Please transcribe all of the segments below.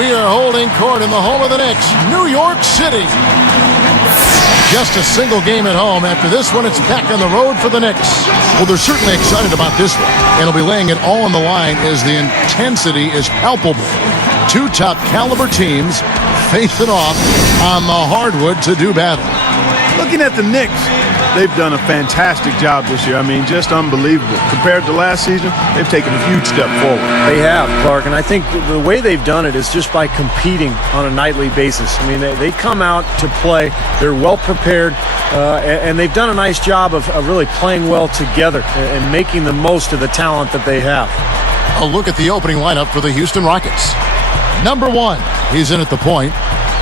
We are holding court in the home of the Knicks, New York City. Just a single game at home. After this one, it's back on the road for the Knicks. Well, they're certainly excited about this one, and they'll be laying it all on the line as the intensity is palpable. Two top caliber teams facing off on the hardwood to do battle. Looking at the Knicks, they've done a fantastic job this year. I mean, just unbelievable. Compared to last season, they've taken a huge step forward. They have, Clark, and I think the way they've done it is just by competing on a nightly basis. I mean, they come out to play. They're well prepared, and they've done a nice job of really playing well together and making the most of the talent that they have. A look at the opening lineup for the Houston Rockets. Number 1, he's in at the point.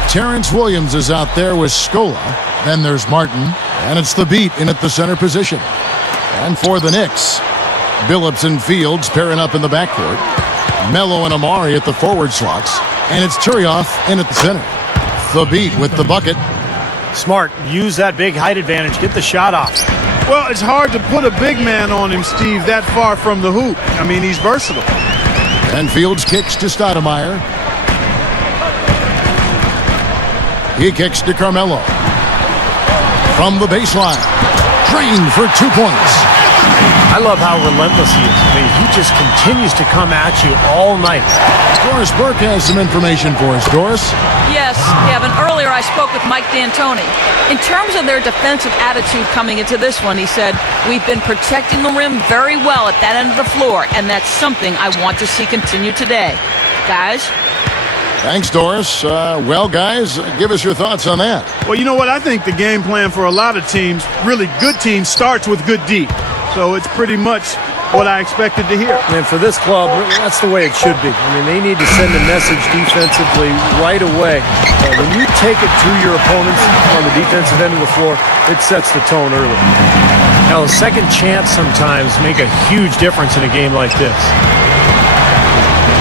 Terrence Williams is out there with Scola. Then there's Martin, and it's the Beat in at the center position. And for the Knicks, Billups and Fields pairing up in the backcourt. Melo and Amari at the forward slots. And it's Turioff in at the center. The Beat with the bucket. Smart. Use that big height advantage. Get the shot off. Well, it's hard to put a big man on him, Steve, that far from the hoop. I mean, he's versatile. And Fields kicks to Stoudemire. He kicks to Carmelo. From the baseline. Drained for 2 points. I love how relentless he is. I mean, he just continues to come at you all night. Doris Burke has some information for us. Doris? Yes, Kevin. Earlier I spoke with Mike D'Antoni. In terms of their defensive attitude coming into this one, he said, we've been protecting the rim very well at that end of the floor, and that's something I want to see continue today. Guys? Thanks, Doris. Well, guys, give us your thoughts on that. Well, you know what? I think the game plan for a lot of teams, really good teams, starts with good D. So it's pretty much what I expected to hear. And for this club, that's the way it should be. I mean, they need to send a message defensively right away. When you take it to your opponents on the defensive end of the floor, it sets the tone early. Now, a second chance sometimes make a huge difference in a game like this.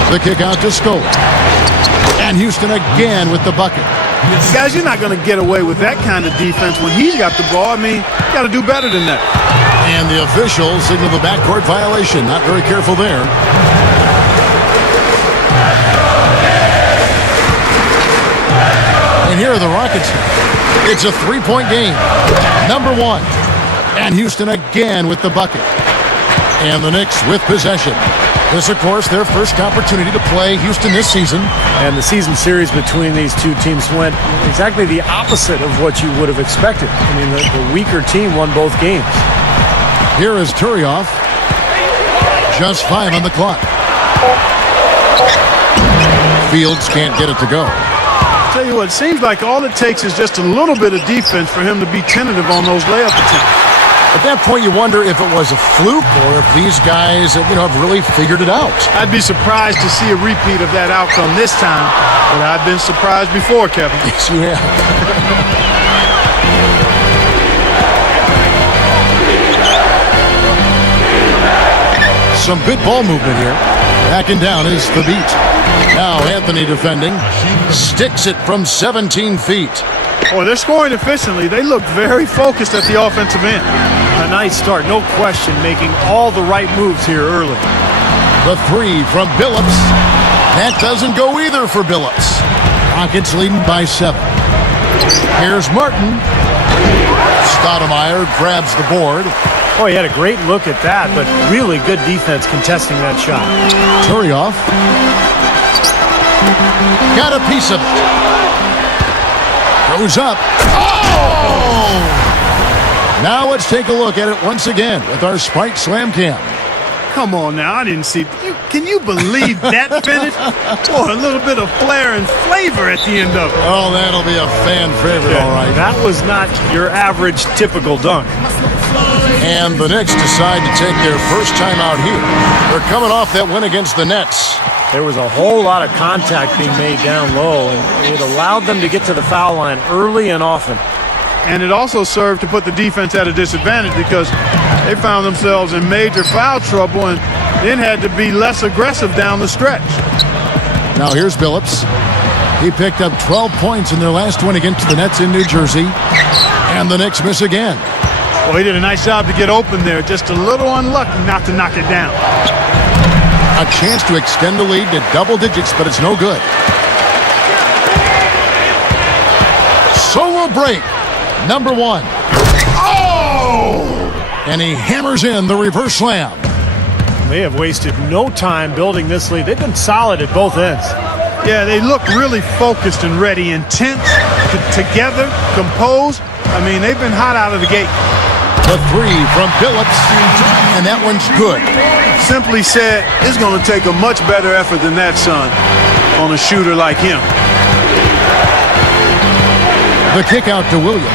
The kick out to Scola. And Houston again with the bucket. Guys, you're not going to get away with that kind of defense when he's got the ball. I mean, you got to do better than that. And the officials signal the backcourt violation. Not very careful there. And here are the Rockets. It's a three-point game. Number 1. And Houston again with the bucket. And the Knicks with possession. This, of course, their first opportunity to play Houston this season. And the season series between these two teams went exactly the opposite of what you would have expected. I mean, the weaker team won both games. Here is Turioff. Just 5 on the clock. Fields can't get it to go. I'll tell you what, it seems like all it takes is just a little bit of defense for him to be tentative on those layup attempts. At that point, you wonder if it was a fluke or if these guys, have really figured it out. I'd be surprised to see a repeat of that outcome this time, but I've been surprised before, Kevin. Yes, you have. Some good ball movement here. Backing down is the Beat. Now Anthony defending. Sticks it from 17 feet. Boy, they're scoring efficiently. They look very focused at the offensive end. A nice start, no question, making all the right moves here early. The 3 from Billups. That doesn't go either for Billups. Rockets leading by 7. Here's Martin. Stoudemire grabs the board. Oh, he had a great look at that, but really good defense contesting that shot. Turioff. Got a piece of it. Goes up. Oh! Now let's take a look at it once again with our Spike Slam Cam. Come on now, I didn't see. Can you believe that finish? Boy, a little bit of flair and flavor at the end of it. Oh, that'll be a fan favorite, all right. That was not your average typical dunk. And the Knicks decide to take their first time out here. They're coming off that win against the Nets. There was a whole lot of contact being made down low, and it allowed them to get to the foul line early and often. And it also served to put the defense at a disadvantage because they found themselves in major foul trouble and then had to be less aggressive down the stretch. Now here's Billups. He picked up 12 points in their last win against the Nets in New Jersey. And the Knicks miss again. Well, he did a nice job to get open there. Just a little unlucky not to knock it down. A chance to extend the lead to double digits, but it's no good. the break. Number 1. Oh! And he hammers in the reverse slam. They have wasted no time building this lead. They've been solid at both ends. Yeah, they look really focused and ready, intense, together, composed. I mean, they've been hot out of the gate. The 3 from Billups, and that one's good. Simply said, it's going to take a much better effort than that, son, on a shooter like him. The kick out to Williams.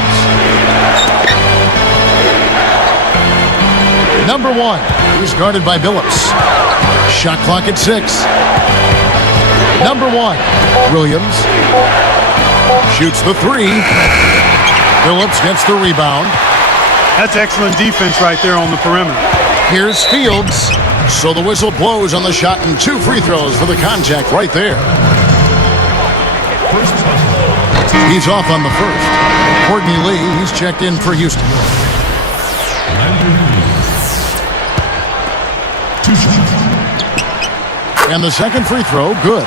Number 1, he's guarded by Billups. Shot clock at 6. Number 1, Williams shoots the 3. Billups gets the rebound. That's excellent defense right there on the perimeter. Here's Fields. So the whistle blows on the shot and 2 free throws for the contact right there. He's off on the first. Courtney Lee, he's checked in for Houston. And the second free throw, good.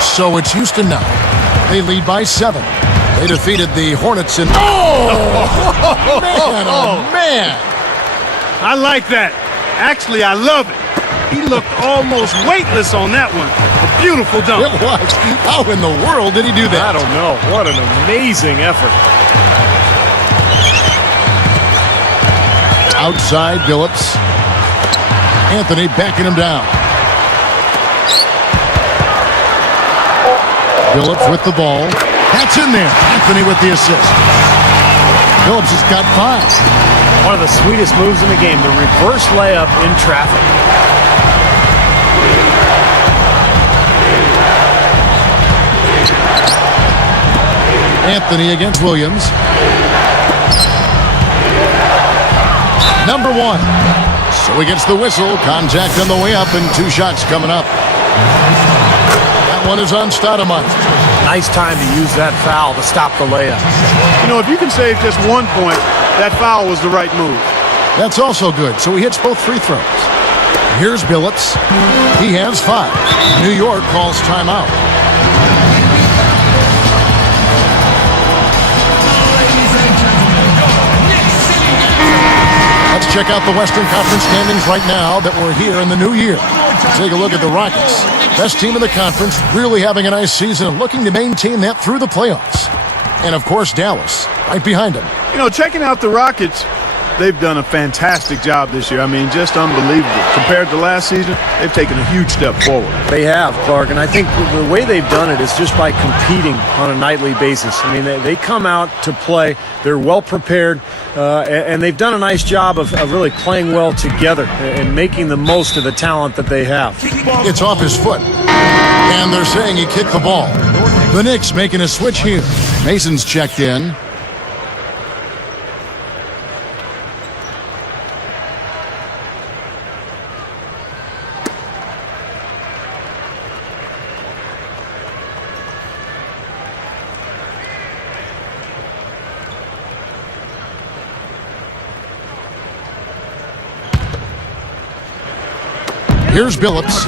So it's Houston now. They lead by 7. They defeated the Hornets in... Oh, man. I like that. Actually, I love it. He looked almost weightless on that one. A beautiful dunk. It was. How in the world did he do that? I don't know. What an amazing effort. Outside, Billups. Anthony backing him down. Billups with the ball. That's in there. Anthony with the assist. Billups has got 5. One of the sweetest moves in the game, the reverse layup in traffic. Anthony against Williams. Number 1. So he gets the whistle. Contact on the way up and 2 shots coming up. That one is on Stoudemire. Nice time to use that foul to stop the layup. You know, if you can save just 1 point, that foul was the right move. That's also good. So he hits both free throws. Here's Billups. He has 5. New York calls timeout. Let's check out the Western Conference standings right now that we're here in the new year. Take a look at the Rockets. Best team in the conference, really having a nice season and looking to maintain that through the playoffs. And, of course, Dallas, right behind them. You know, checking out the Rockets, they've done a fantastic job this year. I mean, just unbelievable. Compared to last season, they've taken a huge step forward. They have, Clark, and I think the way they've done it is just by competing on a nightly basis. I mean, they come out to play. They're well prepared, and they've done a nice job of really playing well together and making the most of the talent that they have. It's off his foot, and they're saying he kicked the ball. The Knicks making a switch here. Mason's checked in. Here's Billups,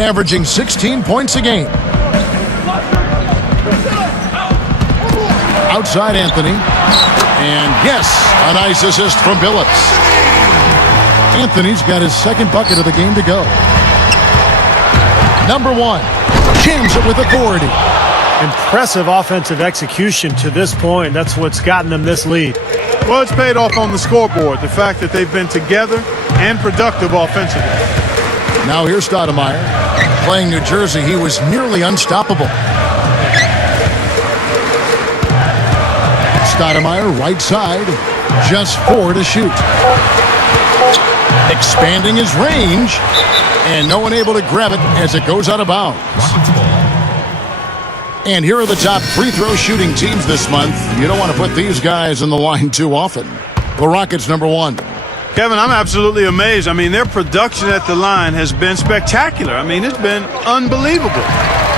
averaging 16 points a game. Outside Anthony. And yes, a nice assist from Billups. Anthony's got his second bucket of the game to go. Number 1, jams it with authority. Impressive offensive execution to this point. That's what's gotten them this lead. Well, it's paid off on the scoreboard. The fact that they've been together and productive offensively. Now here's Stoudemire. Playing New Jersey, he was nearly unstoppable. Stoudemire, right side, just 4 to shoot. Expanding his range, and no one able to grab it as it goes out of bounds. And here are the top free throw shooting teams this month. You don't want to put these guys in the line too often. The Rockets, number 1. Kevin, I'm absolutely amazed. I mean, their production at the line has been spectacular. I mean, it's been unbelievable.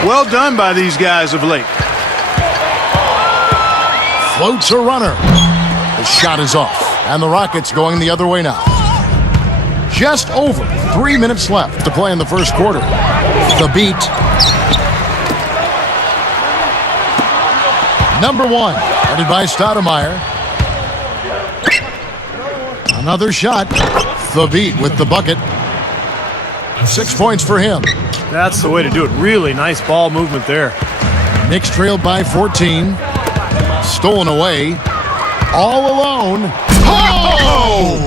Well done by these guys of late. Floats a runner. The shot is off, and the Rockets going the other way now. Just over 3 minutes left to play in the first quarter. The beat. Number 1, headed by Stoudemire. Another shot. The beat with the bucket. 6 points for him. That's the way to do it. Really nice ball movement there. Knicks trailed by 14. Stolen away. All alone. Oh!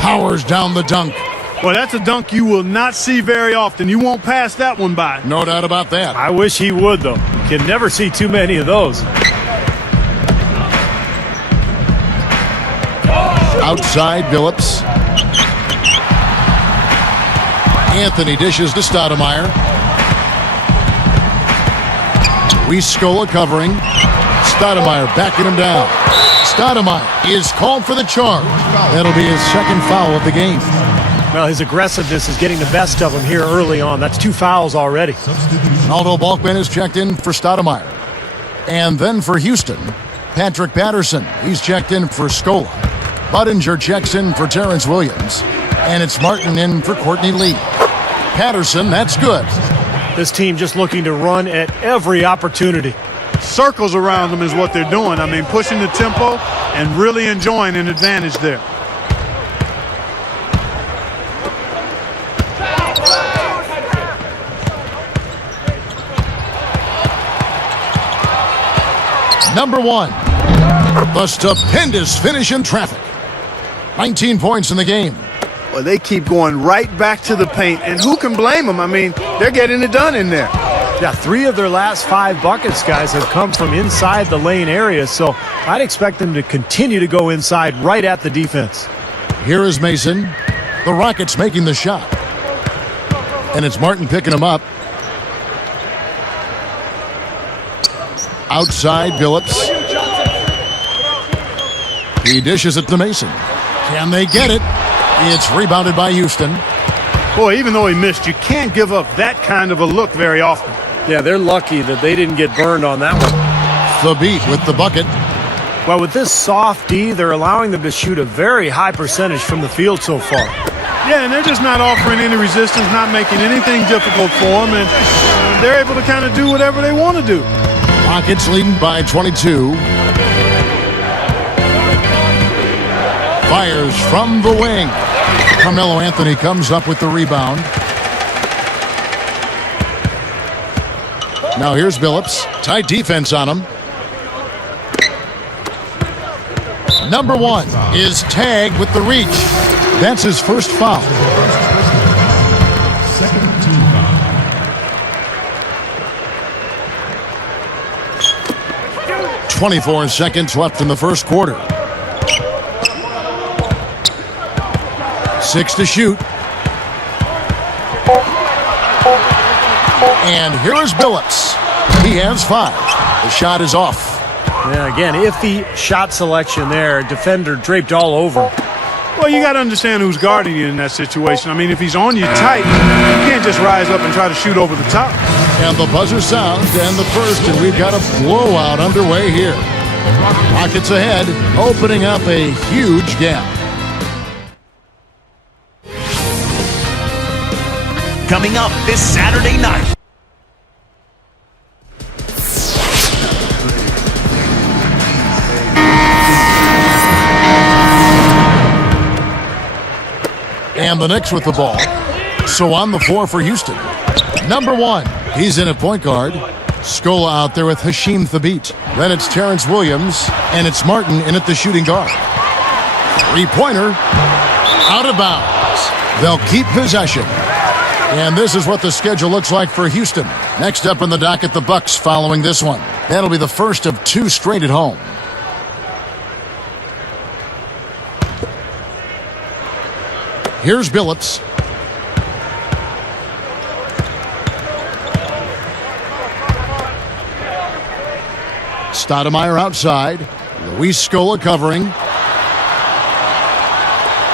Powers down the dunk. Well, that's a dunk you will not see very often. You won't pass that one by. No doubt about that. I wish he would, though. You can never see too many of those. Outside, Billups. Anthony dishes to Stoudemire. Scola covering. Stoudemire backing him down. Stoudemire is called for the charge. That'll be his second foul of the game. Well, his aggressiveness is getting the best of him here early on. That's 2 fouls already. Aldo Balkman is checked in for Stoudemire. And then for Houston, Patrick Patterson. He's checked in for Scola. Budinger checks in for Terrence Williams. And it's Martin in for Courtney Lee. Patterson, that's good. This team just looking to run at every opportunity. Circles around them is what they're doing. I mean, pushing the tempo and really enjoying an advantage there. Number 1, the stupendous finish in traffic. 19 points in the game. Well, they keep going right back to the paint, and who can blame them? I mean, they're getting it done in there. Yeah, 3 of their last 5 buckets, guys, have come from inside the lane area, so I'd expect them to continue to go inside right at the defense. Here is Mason. The Rockets making the shot. And it's Martin picking him up. Outside, Billups. He dishes it to Mason. Can they get it? It's rebounded by Houston. Boy, even though he missed, you can't give up that kind of a look very often. Yeah, they're lucky that they didn't get burned on that one. The beat with the bucket. Well, with this soft D, they're allowing them to shoot a very high percentage from the field so far. Yeah, and they're just not offering any resistance, not making anything difficult for them, and they're able to kind of do whatever they want to do. Rockets leading by 22. Fires from the wing. Carmelo Anthony comes up with the rebound. Now here's Billups. Tight defense on him. Number 1 is tagged with the reach. That's his first foul. Second team foul. 24 seconds left in the first quarter. 6 to shoot. And here is Billups. He has 5. The shot is off. Yeah, again, iffy shot selection there. Defender draped all over. Well, you got to understand who's guarding you in that situation. I mean, if he's on you tight, you can't just rise up and try to shoot over the top. And the buzzer sounds, and the first, and we've got a blowout underway here. Rockets ahead, opening up a huge gap. Coming up this Saturday night. And the Knicks with the ball. So on the floor for Houston. Number 1, he's in at point guard. Scola out there with Hasheem Thabit. Then it's Terrence Williams, and it's Martin in at the shooting guard. 3-pointer, out of bounds. They'll keep possession. And this is what the schedule looks like for Houston. Next up in the docket, the Bucks following this one. That'll be the first of 2 straight at home. Here's Billups. Stoudemire outside. Luis Scola covering.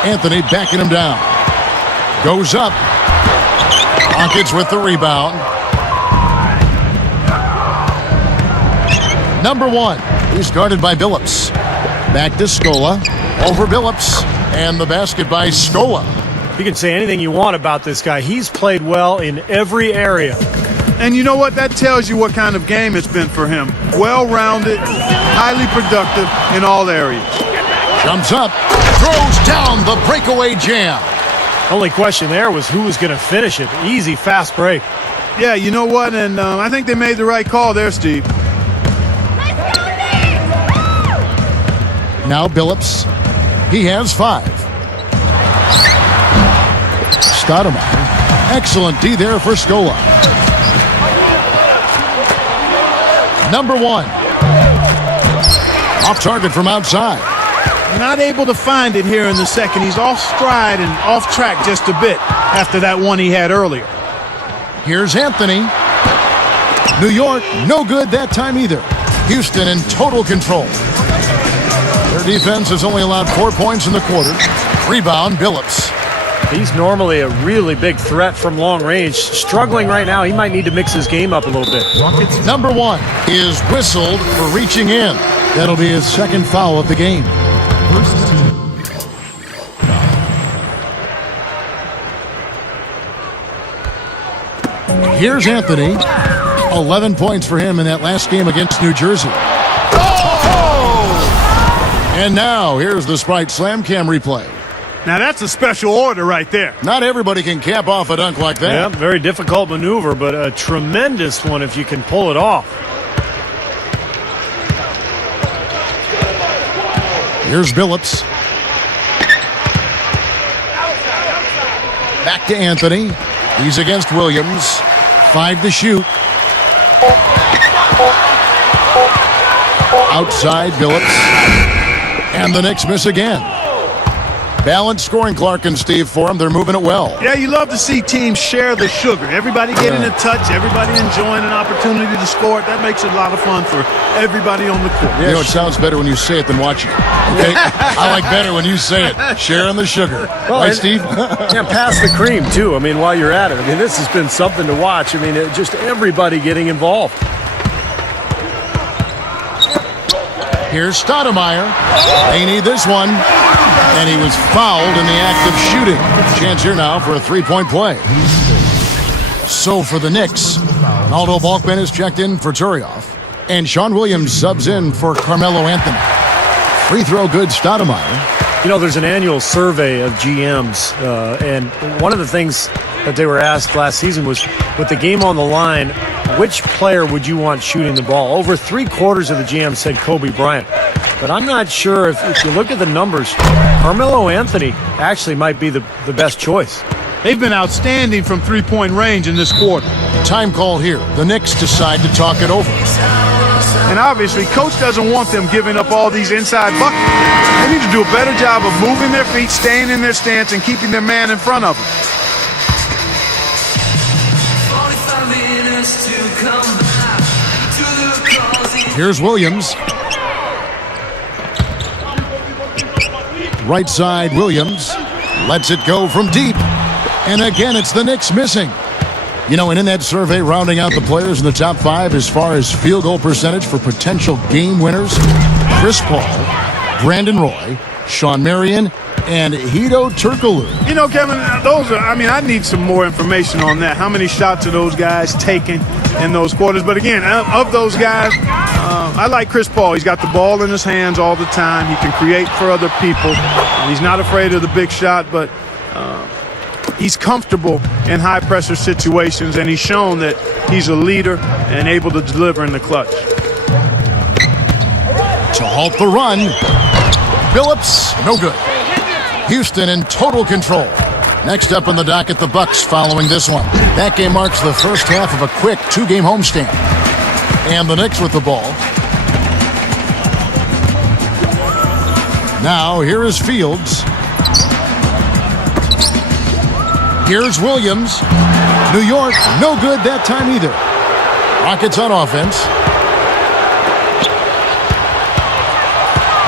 Anthony backing him down. Goes up. Rockets with the rebound. Number 1, he's guarded by Billups. Back to Scola. Over Billups. And the basket by Scola. You can say anything you want about this guy. He's played well in every area. And you know what? That tells you what kind of game it's been for him. Well-rounded, highly productive in all areas. Jumps up, throws down the breakaway jam. Only question there was who was going to finish it. Easy, fast break. Yeah, you know what? And I think they made the right call there, Steve. Now Billups. He has 5. Stoudemire. Excellent D there for Scola. Number 1. Off target from outside. Not able to find it here in the second. He's off stride and off track just a bit after that one he had earlier. Here's Anthony. New York, no good that time either. Houston in total control. Their defense has only allowed 4 points in the quarter. Rebound, Billups. He's normally a really big threat from long range. Struggling right now. He might need to mix his game up a little bit. Number 1 is whistled for reaching in. That'll be his second foul of the game. Here's Anthony. 11 points for him in that last game against New Jersey. And now, here's the Sprite Slam Cam replay. Now that's a special order right there. Not everybody can cap off a dunk like that. Yeah, very difficult maneuver, but a tremendous one if you can pull it off. Here's Billups. Back to Anthony. He's against Williams. 5 to shoot. Outside Billups. And the Knicks miss again. Balanced scoring, Clark and Steve, for them. They're moving it well. Yeah, you love to see teams share the sugar. Everybody getting a touch, everybody enjoying an opportunity to score. That makes it a lot of fun for everybody on the court. You know, it sounds better when you say it than watching it. Okay? I like better when you say it. Sharing the sugar. Well, right, Steve? Yeah, pass the cream, too. I mean, while you're at it. I mean, this has been something to watch. I mean, just everybody getting involved. Here's Stoudemire. They need this one. And he was fouled in the act of shooting. Chance here now for a three-point play. So for the Knicks, Aldo Balkman is checked in for Turioff. And Sean Williams subs in for Carmelo Anthony. Free throw good, Stoudemire. You know, there's an annual survey of GMs, and one of the things that they were asked last season was, with the game on the line, which player would you want shooting the ball? Over 3/4 of the GMs said Kobe Bryant. But I'm not sure if you look at the numbers, Carmelo Anthony actually might be the best choice. They've been outstanding from three-point range in this quarter. Time call here. The Knicks decide to talk it over. And obviously, Coach doesn't want them giving up all these inside buckets. They need to do a better job of moving their feet, staying in their stance, and keeping their man in front of them. Here's Williams. Right side, Williams lets it go from deep. And again, it's the Knicks missing. You know, and in that survey, rounding out the players in the top 5 as far as field goal percentage for potential game winners, Chris Paul, Brandon Roy, Sean Marion, and Hedo Turkoglu. You know, Kevin, I need some more information on that. How many shots are those guys taking in those quarters? But again, of those guys, I like Chris Paul. He's got the ball in his hands all the time. He can create for other people. He's not afraid of the big shot, but he's comfortable in high-pressure situations, and he's shown that he's a leader and able to deliver in the clutch. To halt the run, Billups, no good. Houston in total control. Next up on the docket, the Bucks following this one. That game marks the first half of a quick 2-game homestand. And the Knicks with the ball. Now, here is Fields. Here's Williams. New York, no good that time either. Rockets on offense.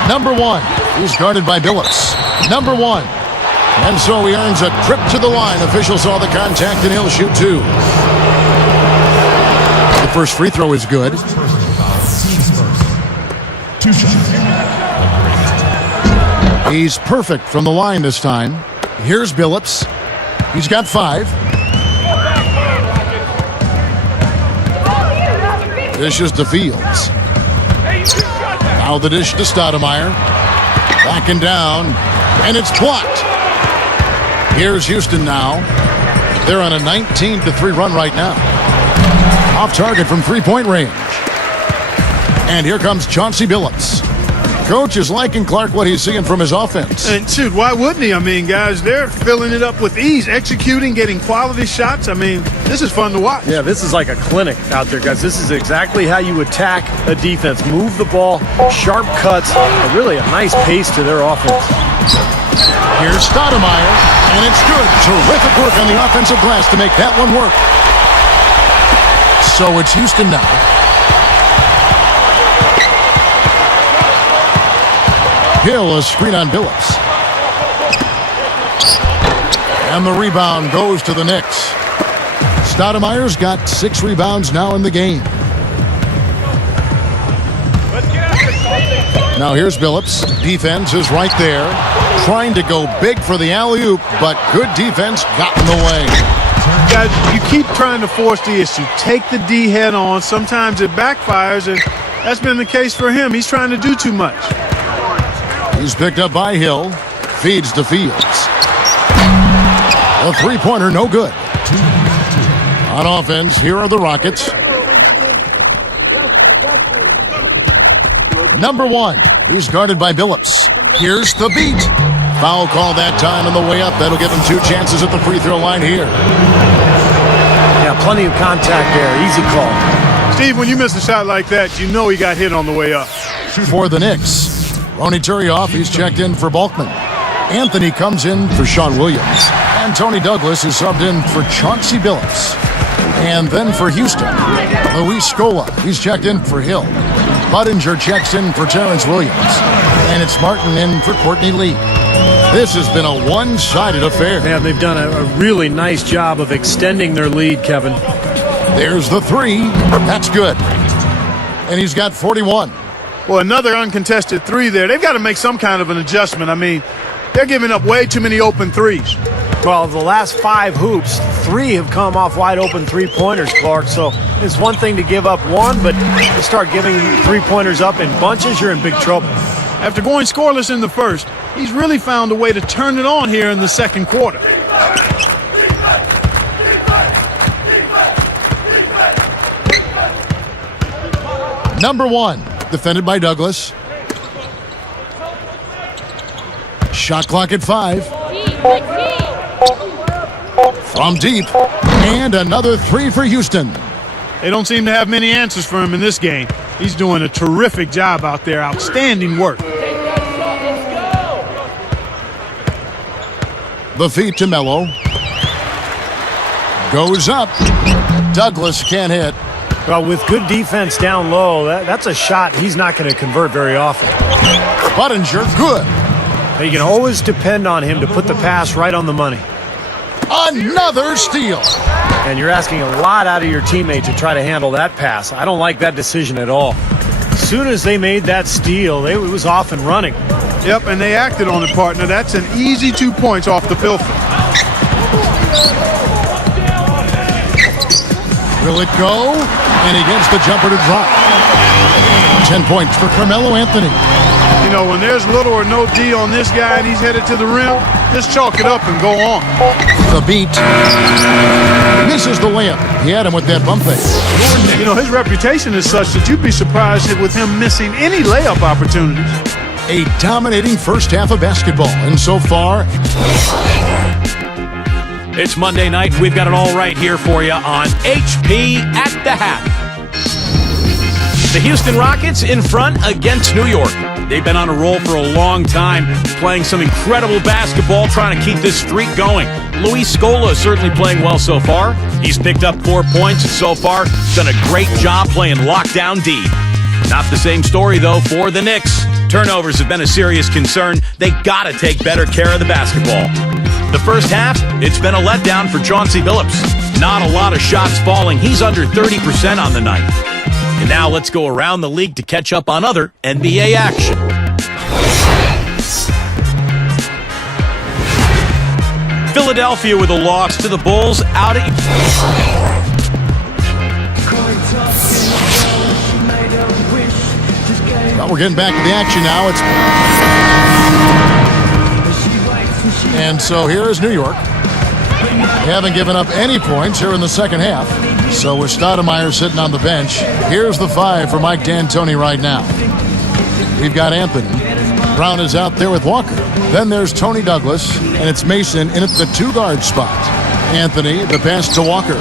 Number 1, he's guarded by Billups. Number 1. And so he earns a trip to the line. Official saw the contact and he'll shoot 2. The first free throw is good. He's perfect from the line this time. Here's Billups. He's got 5. Dishes to Fields. Now the dish to Stoudemire. Backing down, and it's blocked. Here's Houston now. They're on a 19-3 run right now. Off target from three-point range. And here comes Chauncey Billups. Coach is liking Clark what he's seeing from his offense. And shoot, why wouldn't he? I mean, guys, they're filling it up with ease, executing, getting quality shots. I mean, this is fun to watch. Yeah, this is like a clinic out there, guys. This is exactly how you attack a defense. Move the ball, sharp cuts, and really a nice pace to their offense. Here's Stoudemire, and it's good. Terrific work on the offensive glass to make that one work. So it's Houston now. Hill, a screen on Billups. And the rebound goes to the Knicks. Stoudemire's got 6 rebounds now in the game. Now here's Billups. Defense is right there. Trying to go big for the alley-oop, but good defense got in the way. Guys, you keep trying to force the issue. Take the D head on. Sometimes it backfires, and that's been the case for him. He's trying to do too much. He's picked up by Hill. Feeds to Fields. A three-pointer, no good. On offense, here are the Rockets. Number 1, he's guarded by Billups. Here's the beat. Foul call that time on the way up. That'll give him 2 chances at the free throw line here. Yeah, plenty of contact there. Easy call. Steve, when you miss a shot like that, you know he got hit on the way up. For the Knicks, Ronny Turioff, he's checked in for Balkman. Anthony comes in for Sean Williams. And Tony Douglas is subbed in for Chauncey Billups. And then for Houston, Luis Scola, he's checked in for Hill. Budinger checks in for Terrence Williams. And it's Martin in for Courtney Lee. This has been a one-sided affair. Yeah, they've done a really nice job of extending their lead, Kevin. There's the 3. That's good. And he's got 41. Well, another uncontested 3 there. They've got to make some kind of an adjustment. I mean, they're giving up way too many open threes. Well, the last 5 hoops, 3 have come off wide open three-pointers, Clark. So it's one thing to give up one, but to start giving three-pointers up in bunches, you're in big trouble. After going scoreless in the first, he's really found a way to turn it on here in the second quarter. Number 1, defended by Douglas. Shot clock at 5. From deep. And another 3 for Houston. They don't seem to have many answers for him in this game. He's doing a terrific job out there. Outstanding work. The feed to Melo. Goes up. Douglas can't hit. Well, with good defense down low, that's a shot he's not going to convert very often. Budinger, good. You can always depend on him to put the pass right on the money. Another steal. And you're asking a lot out of your teammate to try to handle that pass. I don't like that decision at all. As soon as they made that steal, it was off and running. Yep, and they acted on it, partner. That's an easy 2 points off the pilfer. Will it go? And he gets the jumper to drop. 10 points for Carmelo Anthony. You know, when there's little or no D on this guy and he's headed to the rim, just chalk it up and go on. The beat. Misses the layup. He had him with that bump fake. You know, his reputation is such that you'd be surprised with him missing any layup opportunities. A dominating first half of basketball. And so far, It's Monday night. We've got it all right here for you on HP at the Hat. The Houston Rockets in front against New York. They've been on a roll for a long time, playing some incredible basketball, trying to keep this streak going. Luis Scola is certainly playing well so far. He's picked up 4 points so far, done a great job playing lockdown D. Not the same story, though, for the Knicks. Turnovers have been a serious concern. They gotta take better care of the basketball. The first half, it's been a letdown for Chauncey Billups. Not a lot of shots falling. He's under 30% on the night. And now let's go around the league to catch up on other NBA action. Philadelphia with a loss to the Bulls out at... Well, we're getting back to the action now. And so here is New York. They haven't given up any points here in the second half. So with Stoudemire sitting on the bench, here's the 5 for Mike D'Antoni right now. We've got Anthony. Brown is out there with Walker. Then there's Tony Douglas, and it's Mason in at the 2-guard spot. Anthony, the pass to Walker.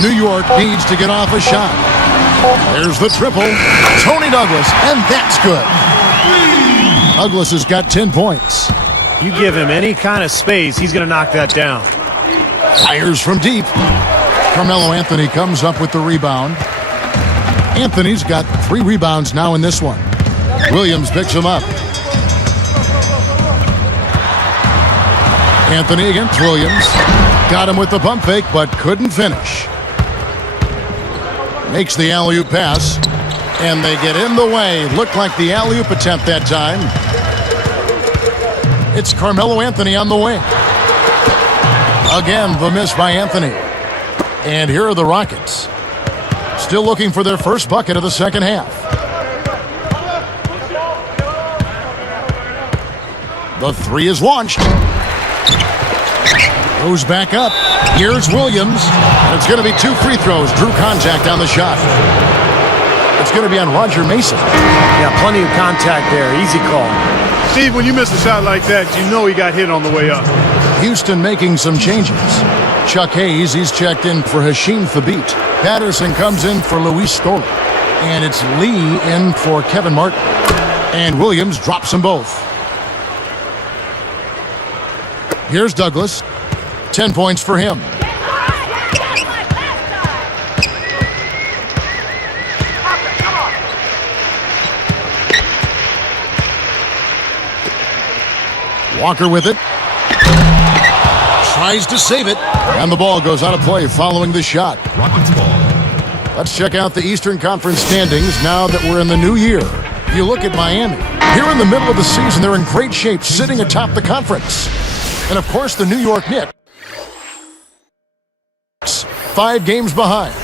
New York needs to get off a shot. There's the triple. Tony Douglas, and that's good. Douglas has got 10 points. You give him any kind of space, he's going to knock that down. Fires from deep. Carmelo Anthony comes up with the rebound. Anthony's got 3 rebounds now in this one. Williams picks him up. Anthony against Williams. Got him with the pump fake, but couldn't finish. Makes the alley-oop pass, and they get in the way. Looked like the alley-oop attempt that time. It's Carmelo Anthony on the wing. Again, the miss by Anthony. And here are the Rockets. Still looking for their first bucket of the second half. The 3 is launched. Goes back up. Here's Williams. And it's going to be 2 free throws. Drew contact on the shot. It's going to be on Roger Mason. Yeah, plenty of contact there. Easy call. Steve, when you miss a shot like that, you know he got hit on the way up. Houston making some changes. Chuck Hayes, he's checked in for Hashim Thabit. Patterson comes in for Luis Scola. And it's Lee in for Kevin Martin. And Williams drops them both. Here's Douglas. 10 points for him. Walker with it. Tries to save it. And the ball goes out of play following the shot. Rockets ball. Let's check out the Eastern Conference standings now that we're in the new year. You look at Miami. Here in the middle of the season, they're in great shape, sitting atop the conference. And, of course, the New York Knicks. 5 games behind.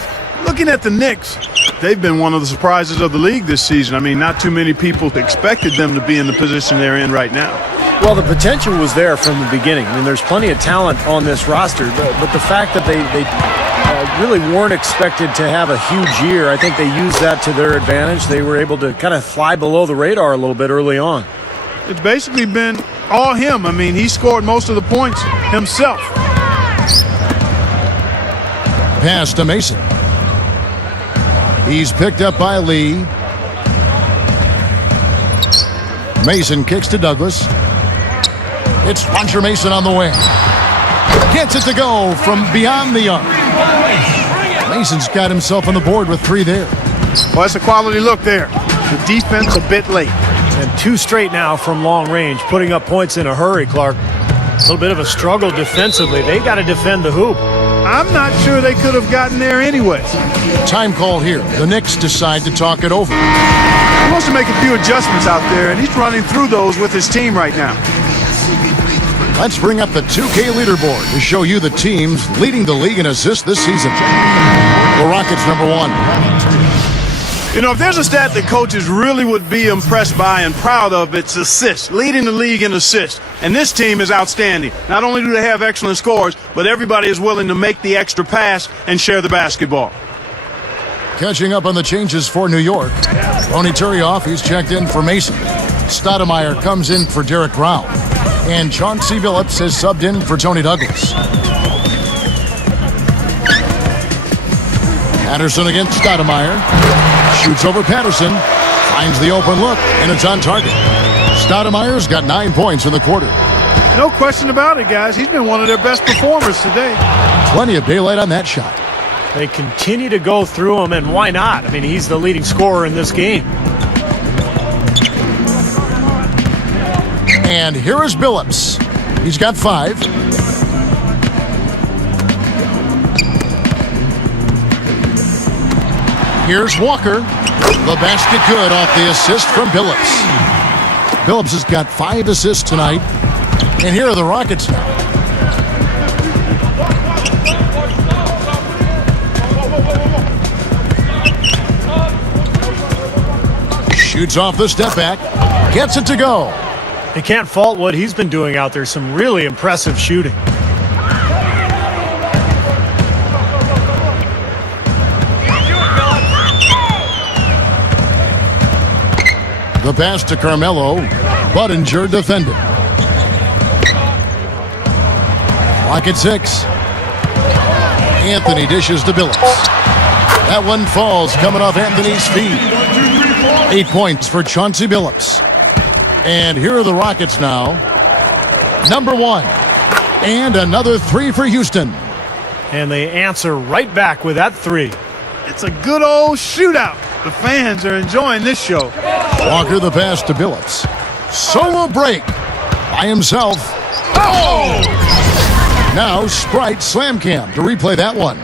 Looking at the Knicks, they've been one of the surprises of the league this season. I mean, not too many people expected them to be in the position they're in right now. Well, the potential was there from the beginning. I mean, there's plenty of talent on this roster, but the fact that they really weren't expected to have a huge year, I think they used that to their advantage. They were able to kind of fly below the radar a little bit early on. It's basically been all him. I mean, he scored most of the points himself. Pass to Mason. He's picked up by Lee. Mason kicks to Douglas. It's Roger Mason on the wing. Gets it to go from beyond the arc. Mason's got himself on the board with 3 there. Well, that's a quality look there. The defense a bit late. And 2 straight now from long range, putting up points in a hurry, Clark. A little bit of a struggle defensively. They got to defend the hoop. I'm not sure they could have gotten there anyway. Time call here. The Knicks decide to talk it over. He wants to make a few adjustments out there, and he's running through those with his team right now. Let's bring up the 2K leaderboard to show you the teams leading the league in assists this season. The Rockets number 1. You know, if there's a stat that coaches really would be impressed by and proud of, it's assists, leading the league in assists. And this team is outstanding. Not only do they have excellent scores, but everybody is willing to make the extra pass and share the basketball. Catching up on the changes for New York. Tony Turioff, he's checked in for Mason. Stoudemire comes in for Derek Brown. And Chauncey Billups has subbed in for Tony Douglas. Patterson against Stoudemire. Shoots over Patterson. Finds the open look, and it's on target. Stoudemire's got 9 points in the quarter. No question about it, guys. He's been one of their best performers today. Plenty of daylight on that shot. They continue to go through him, and why not? I mean, he's the leading scorer in this game. And here is Billups. He's got 5. Here's Walker. The basket good off the assist from Billups. Billups has got 5 assists tonight. And here are the Rockets now. Shoots off the step back. Gets it to go. You can't fault what he's been doing out there. Some really impressive shooting. The pass to Carmelo. Budinger defended. Lock at 6. Anthony dishes to Billups. That one falls coming off Anthony's feet. 8 points for Chauncey Billups. And here are the Rockets now. Number 1. And another 3 for Houston. And they answer right back with that 3. It's a good old shootout. The fans are enjoying this show. Walker the pass to Billups. Solo break by himself. Oh! Now Sprite slam cam to replay that one.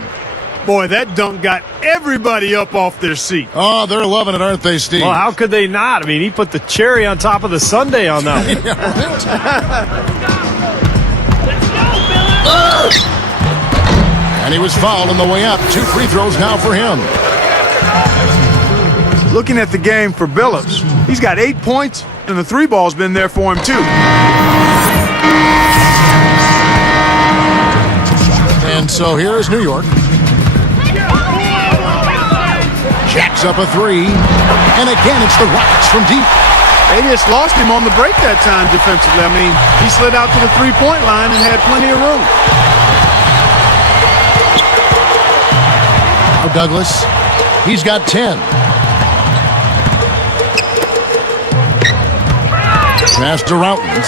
Boy, that dunk got everybody up off their seat. Oh, they're loving it, aren't they, Steve? Well, how could they not? I mean, he put the cherry on top of the sundae on that one. And he was fouled on the way up. 2 free throws now for him. Looking at the game for Billups, he's got 8 points, and the 3 ball's been there for him, too. And so here is New York. Jacks up a 3. And again, it's the Rockets from deep. They just lost him on the break that time defensively. I mean, he slid out to the 3-point line and had plenty of room. Now Douglas, he's got 10. Pass to Routens.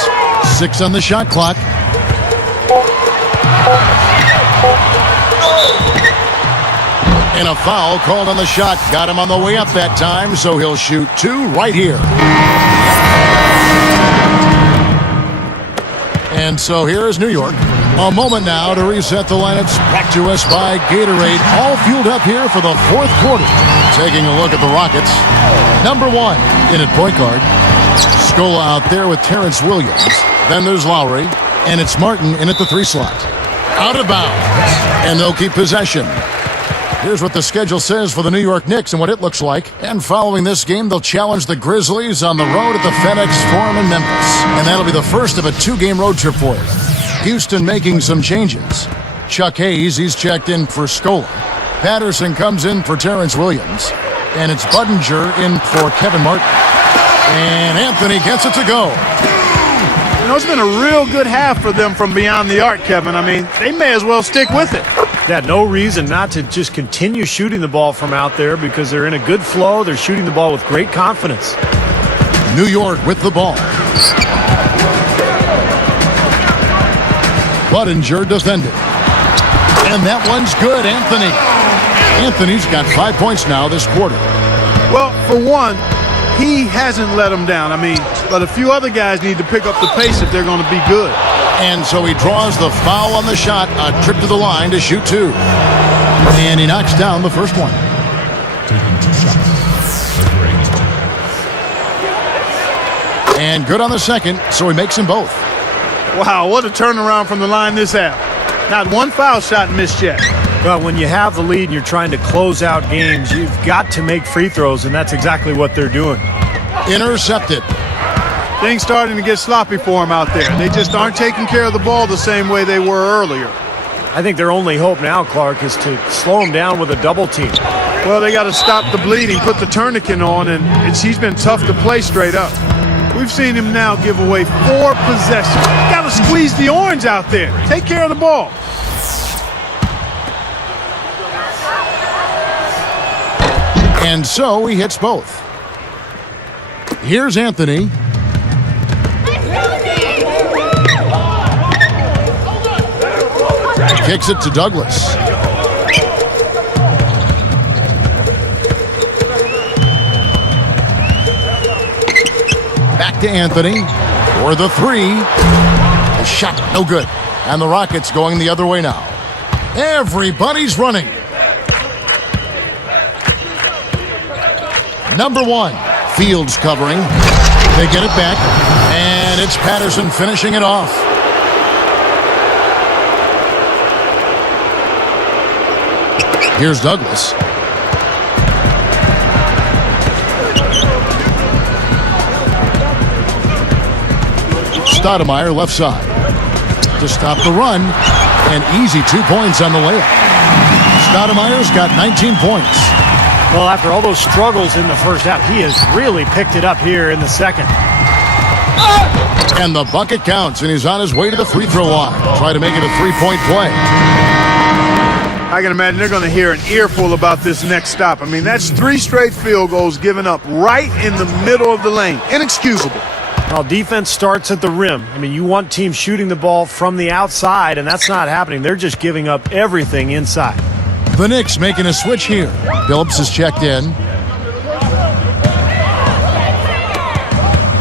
6 on the shot clock. And a foul called on the shot. Got him on the way up that time, so he'll shoot 2 right here. And so here is New York. A moment now to reset the lineups. Back to us by Gatorade. All fueled up here for the 4th quarter. Taking a look at the Rockets. Number 1 in at point guard. Scola out there with Terrence Williams. Then there's Lowry. And it's Martin in at the 3 slot. Out of bounds. And they'll keep possession. Here's what the schedule says for the New York Knicks and what it looks like. And following this game, they'll challenge the Grizzlies on the road at the FedEx Forum in Memphis. And that'll be the first of a 2-game road trip for you. Houston making some changes. Chuck Hayes, he's checked in for Scola. Patterson comes in for Terrence Williams. And it's Budinger in for Kevin Martin. And Anthony gets it to go. You know, it's been a real good half for them from beyond the arc, Kevin. I mean, they may as well stick with it. Yeah, no reason not to just continue shooting the ball from out there because they're in a good flow. They're shooting the ball with great confidence. New York with the ball. Budinger defended. And that one's good, Anthony. Anthony's got 5 points now this quarter. Well, for one, he hasn't let them down. I mean, but a few other guys need to pick up the pace if they're going to be good. And so he draws the foul on the shot, a trip to the line to shoot 2. And he knocks down the first one. And good on the second, so he makes them both. Wow, what a turnaround from the line this half. Not one foul shot missed yet. Well, when you have the lead and you're trying to close out games, you've got to make free throws, and that's exactly what they're doing. Intercepted. Things starting to get sloppy for them out there. They just aren't taking care of the ball the same way they were earlier. I think their only hope now, Clark, is to slow him down with a double team. Well, they got to stop the bleeding, put the tourniquet on, and he's been tough to play straight up. We've seen him now give away 4 possessions. Got to squeeze the orange out there. Take care of the ball. And so he hits both. Here's Anthony. Kicks it to Douglas. Back to Anthony for the 3. The shot, no good. And the Rockets going the other way now. Everybody's running. Number 1, Fields covering. They get it back, and it's Patterson finishing it off. Here's Douglas. Stoudemire left side. To stop the run, an easy 2 points on the layup. Stoudemire's got 19 points. Well, after all those struggles in the first half, he has really picked it up here in the second. And the bucket counts, and he's on his way to the free throw line. Try to make it a 3-point play. I can imagine they're going to hear an earful about this next stop. I mean, that's 3 straight field goals given up right in the middle of the lane. Inexcusable. Well, defense starts at the rim. I mean, you want teams shooting the ball from the outside, and that's not happening. They're just giving up everything inside. The Knicks making a switch here. Phillips is checked in.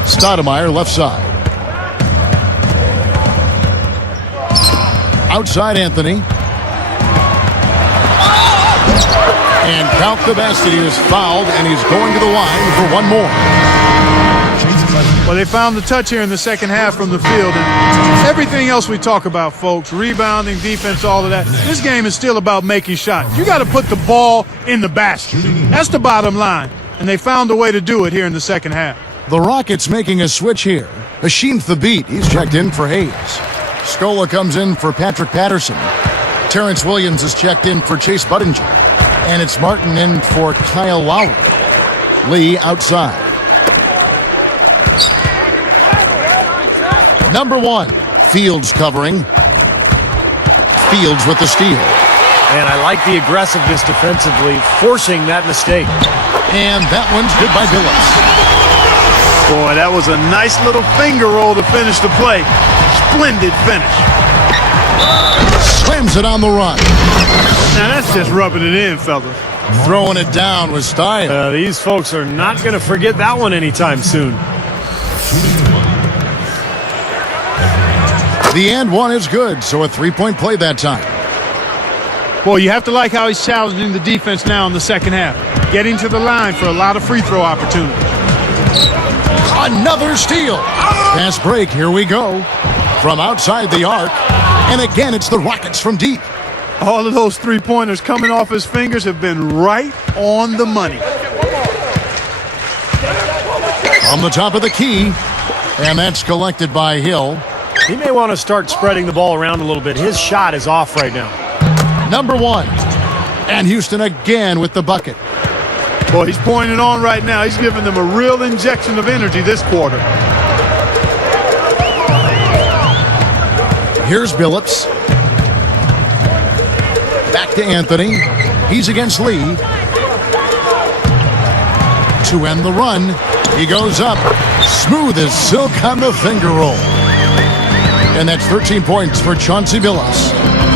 Stoudemire left side. Outside Anthony. And count the basket. He was fouled, and he's going to the line for one more. Well, they found the touch here in the second half from the field. And everything else we talk about, folks, rebounding, defense, all of that, this game is still about making shots. You got to put the ball in the basket. That's the bottom line. And they found a way to do it here in the second half. The Rockets making a switch here. Hashim Thabit, he's checked in for Hayes. Scola comes in for Patrick Patterson. Terrence Williams is checked in for Chase Budinger. And it's Martin in for Kyle Lowry. Lee outside. Number 1, Fields covering. Fields with the steal. And I like the aggressiveness defensively, forcing that mistake. And that one's good by Billups. Boy, that was a nice little finger roll to finish the play. Splendid finish. Slams it on the run. Now that's just rubbing it in, fellas. Throwing it down with style. These folks are not going to forget that one anytime soon. The and one is good, so a 3-point play that time. Boy, you have to like how he's challenging the defense now in the second half. Getting to the line for a lot of free throw opportunities. Another steal. Fast break, here we go. From outside the arc. And again, it's the Rockets from deep. All of those three-pointers coming off his fingers have been right on the money. On the top of the key. And that's collected by Hill. He may want to start spreading the ball around a little bit. His shot is off right now. Number 1. And Houston again with the bucket. Boy, he's pouring it on right now. He's giving them a real injection of energy this quarter. Here's Billups. Back to Anthony. He's against Lee. To end the run, he goes up. Smooth as silk on the finger roll. And that's 13 points for Chauncey Billups.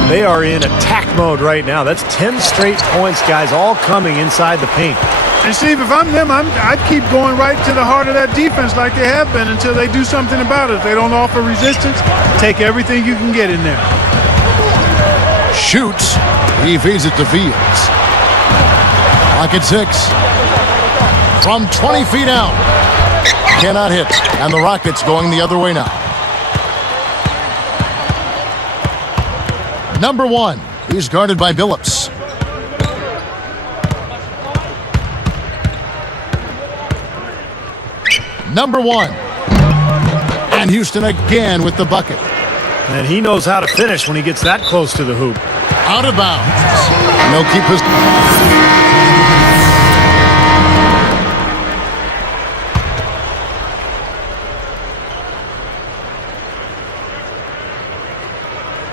They are in attack mode right now. That's 10 straight points, guys, all coming inside the paint. And Steve, if I'm them, I'd keep going right to the heart of that defense like they have been until they do something about it. If they don't offer resistance, take everything you can get in there. Shoots. He feeds it to Fields. Pocket 6. From 20 feet out. Cannot hit. And the Rockets going the other way now. Number 1. He's guarded by Billups. Number 1. And Houston again with the bucket. And he knows how to finish when he gets that close to the hoop. Out of bounds. No keep his...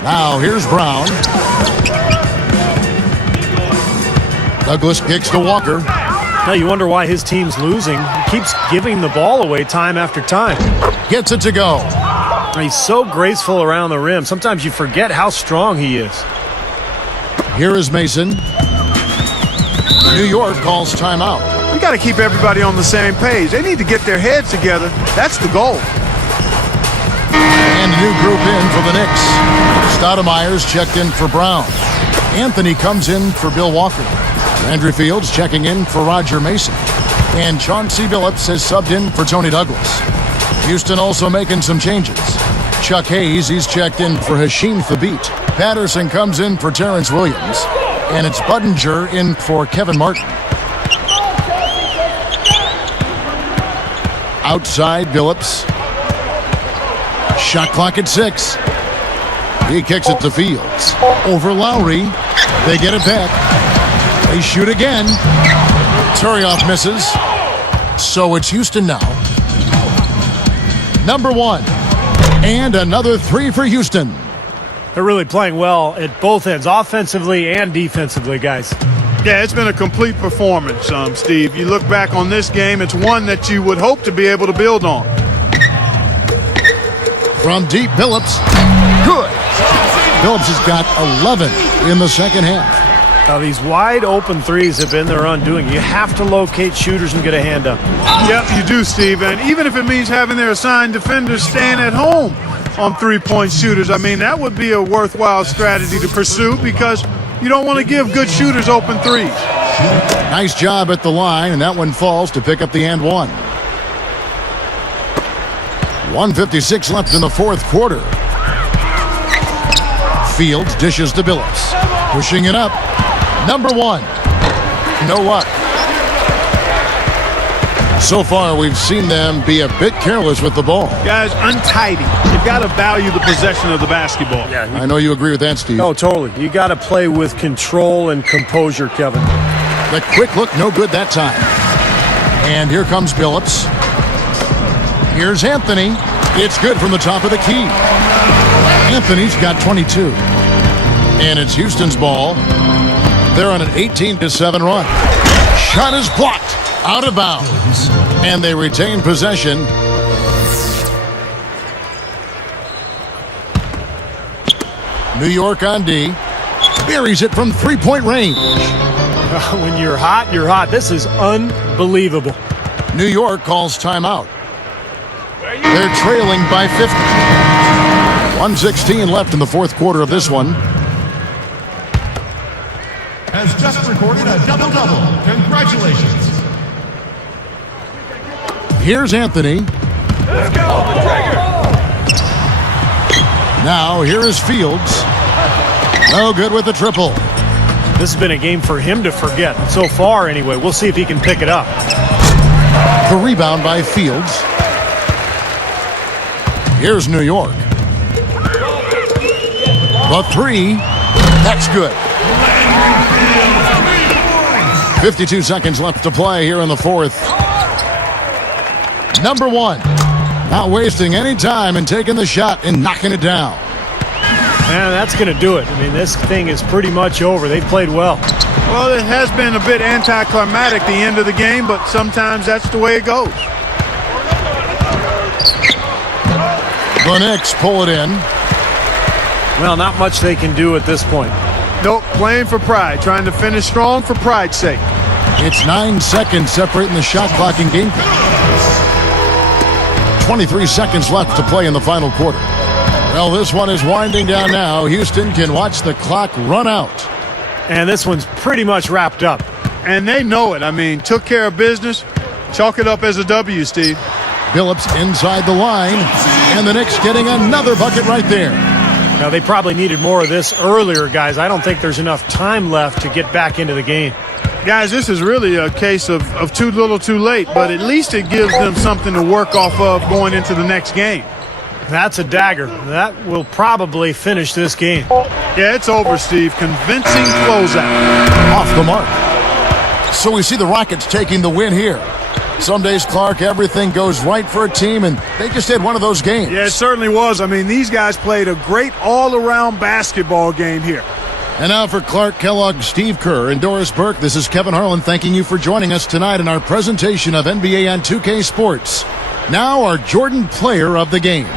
Now here's Brown. Douglas kicks to Walker. Now you wonder why his team's losing. He keeps giving the ball away time after time. Gets it to go. He's so graceful around the rim. Sometimes you forget how strong he is. Here is Mason. New York calls timeout. We got to keep everybody on the same page. They need to get their heads together. That's the goal. And a new group in for the Knicks. Stoudemire's checked in for Brown. Anthony comes in for Bill Walker. Andrew Fields checking in for Roger Mason. And Chauncey Billups has subbed in for Tony Douglas. Houston also making some changes. Chuck Hayes, he's checked in for Hashim Thabit. Patterson comes in for Terrence Williams. And it's Budinger in for Kevin Martin. Outside Billups. Shot clock at 6. He kicks it to Fields. Over Lowry. They get it back. They shoot again. Turioff misses. So it's Houston now. Number 1. And another 3 for Houston. They're really playing well at both ends, offensively and defensively, guys. Yeah, it's been a complete performance, Steve. You look back on this game, it's one that you would hope to be able to build on. From deep, Billups. Good. Billups has got 11 in the second half. Now, these wide open threes have been their undoing. You have to locate shooters and get a hand up. Yep, you do, Steve. And even if it means having their assigned defenders staying at home on three-point shooters, I mean, that would be a worthwhile strategy to pursue because you don't want to give good shooters open threes. Nice job at the line, and that one falls to pick up the and one. 1:56 left in the fourth quarter. Fields dishes to Billups. Pushing it up. Number 1. No luck. So far, we've seen them be a bit careless with the ball. Guys, untidy. You've got to value the possession of the basketball. Yeah, I know you agree with that, Steve. No, totally. You got to play with control and composure, Kevin. The quick look, no good that time. And here comes Billups. Here's Anthony. It's good from the top of the key. Anthony's got 22. And it's Houston's ball. They're on an 18-7 run. Shot is blocked. Out of bounds. And they retain possession. New York on D. Buries it from three-point range. When you're hot, you're hot. This is unbelievable. New York calls timeout. They're trailing by 50. 1:16 left in the fourth quarter of this one. Has just recorded a double-double. Congratulations. Here's Anthony. Let's go. Now here is Fields. No good with the triple. This has been a game for him to forget. So far, anyway. We'll see if he can pick it up. The rebound by Fields. Here's New York. The 3. That's good. 52 seconds left to play here in the fourth. Number 1. Not wasting any time and taking the shot and knocking it down. Man, that's going to do it. I mean, this thing is pretty much over. They played well. Well, it has been a bit anticlimactic the end of the game, but sometimes that's the way it goes. The Knicks pull it in. Well, not much they can do at this point. Nope, playing for pride, trying to finish strong for pride's sake. It's 9 seconds separating the shot clock and game clock. 23 seconds left to play in the final quarter. Well, this one is winding down now. Houston can watch the clock run out. And this one's pretty much wrapped up. And they know it. I mean, took care of business. Chalk it up as a W, Steve. Billups inside the line, and the Knicks getting another bucket right there. Now, they probably needed more of this earlier, guys. I don't think there's enough time left to get back into the game. Guys, this is really a case of too little too late, but at least it gives them something to work off of going into the next game. That's a dagger. That will probably finish this game. Yeah, it's over, Steve. Convincing closeout. Off the mark. So we see the Rockets taking the win here. Some days, Clark, everything goes right for a team, and they just had one of those games. Yeah, it certainly was. I mean, these guys played a great all-around basketball game here. And now for Clark Kellogg, Steve Kerr, and Doris Burke, this is Kevin Harlan thanking you for joining us tonight in our presentation of NBA on 2K Sports. Now our Jordan Player of the Game.